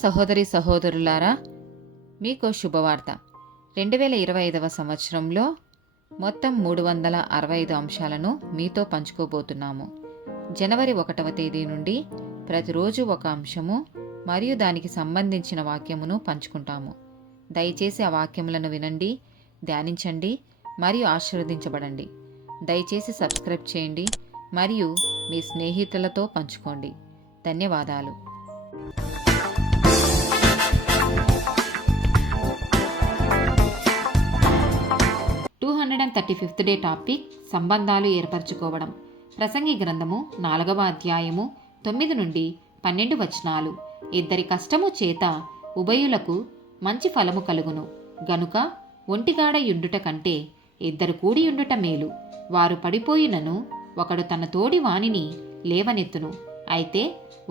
సహోదరి సహోదరులారా, మీకు శుభవార్త. 2025 సంవత్సరంలో మొత్తం 365 అంశాలను మీతో పంచుకోబోతున్నాము. జనవరి 1వ తేదీ నుండి ప్రతిరోజు ఒక అంశము మరియు దానికి సంబంధించిన వాక్యమును పంచుకుంటాము. దయచేసి ఆ వాక్యములను వినండి, ధ్యానించండి మరియు ఆశీర్వదించబడండి. దయచేసి సబ్స్క్రైబ్ చేయండి మరియు మీ స్నేహితులతో పంచుకోండి. ధన్యవాదాలు. 235th డే టాపిక్ సంబంధాలు ఏర్పరచుకోవడం. ప్రసంగి గ్రంథము 4వ అధ్యాయము 9 నుండి 12 వచనాలు. ఇద్దరి కష్టము చేత ఉభయులకు మంచి ఫలము కలుగును గనుక ఒంటిగాడ యుండుట కంటే ఇద్దరు కూడియుండుట మేలు. వారు పడిపోయినను ఒకడు తన తోడి వానిని లేవనెత్తును. అయితే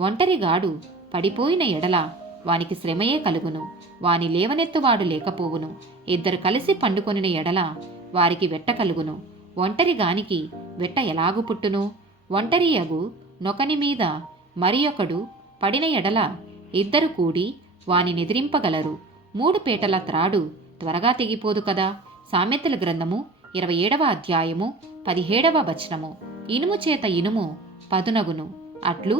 ఒంటరిగాడు పడిపోయిన ఎడల వానికి శ్రమయే కలుగును, వాని లేవనెత్తువాడు లేకపోవును. ఇద్దరు కలిసి పండుకొనిన ఎడల వారికి వెట్ట కలుగును. ఒంటరిగానికి వెట్ట ఎలాగు పుట్టును? ఒంటరియగు నొకని మీద మరి ఒకడు పడిన ఎడల ఇద్దరు కూడి వాని నెదిరింపగలరు. 3 పేటల త్రాడు త్వరగా తెగిపోదు కదా. సామెతల గ్రంథము 27వ అధ్యాయము 17వ వచనము. ఇనుము చేత ఇనుము పదునగును, అట్లు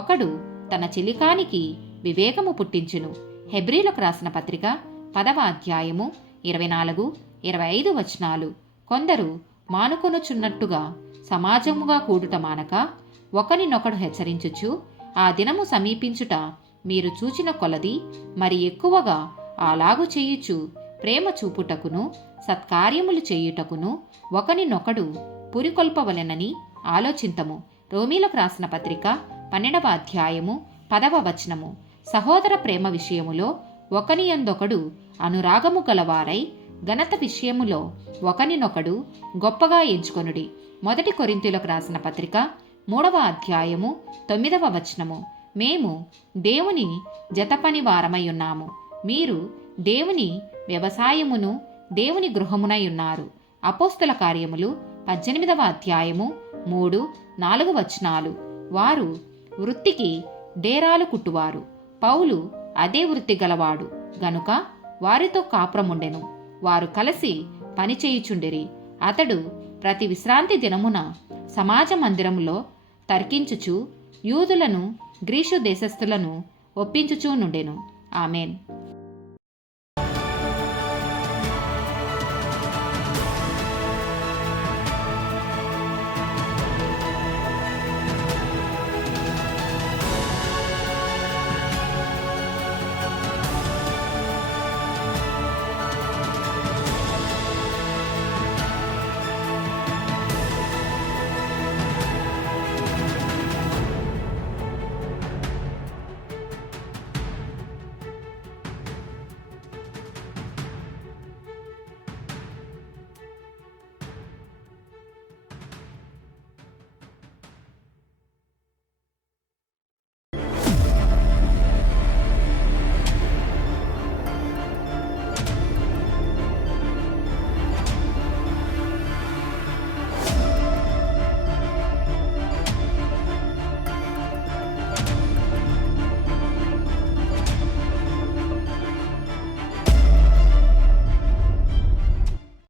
ఒకడు తన చెలికానికి వివేకము పుట్టించును. హెబ్రీలకు రాసిన పత్రిక 10వ అధ్యాయము 24-25 వచనాలు. కొందరు మానుకొనుచున్నట్టుగా సమాజముగా కూడుట మానక ఒకనినొకడు హెచ్చరించుచు ఆ దినము సమీపించుట మీరు చూచిన కొలది మరి ఎక్కువగా అలాగు చేయుచు ప్రేమ చూపుటకును సత్కార్యములు చేయుటకును ఒకనినొకడు పురికొల్పవలెనని ఆలోచింతము. రోమీలకు రాసిన పత్రిక 12వ అధ్యాయము 10వ వచనము. సహోదర ప్రేమ విషయములో ఒకనియందొకడు అనురాగము గలవారై ఘనత విషయములో ఒకనినొకడు గొప్పగా ఎంచుకొనుడి. 1 కొరింథీయులకు రాసిన పత్రిక 3వ అధ్యాయము 9వ వచనము. మేము దేవుని జతపని వారమై ఉన్నాము, మీరు దేవుని వ్యవసాయమును దేవుని గృహమునై ఉన్నారు. అపోస్తల కార్యములు 18వ అధ్యాయము 3-4 వచనాలు. వారు వృత్తికి డేరాలు కుట్టువారు, పౌలు అదే వృత్తి గలవాడు గనుక వారితో కాపురముండెను. వారు కలిసి పనిచేయుచుండిరి. అతడు ప్రతి విశ్రాంతి దినమున సమాజ మందిరములో తర్కించుచు యూదులను గ్రీసు దేశస్థులను ఒప్పించుచూ నుండెను. ఆమెన్.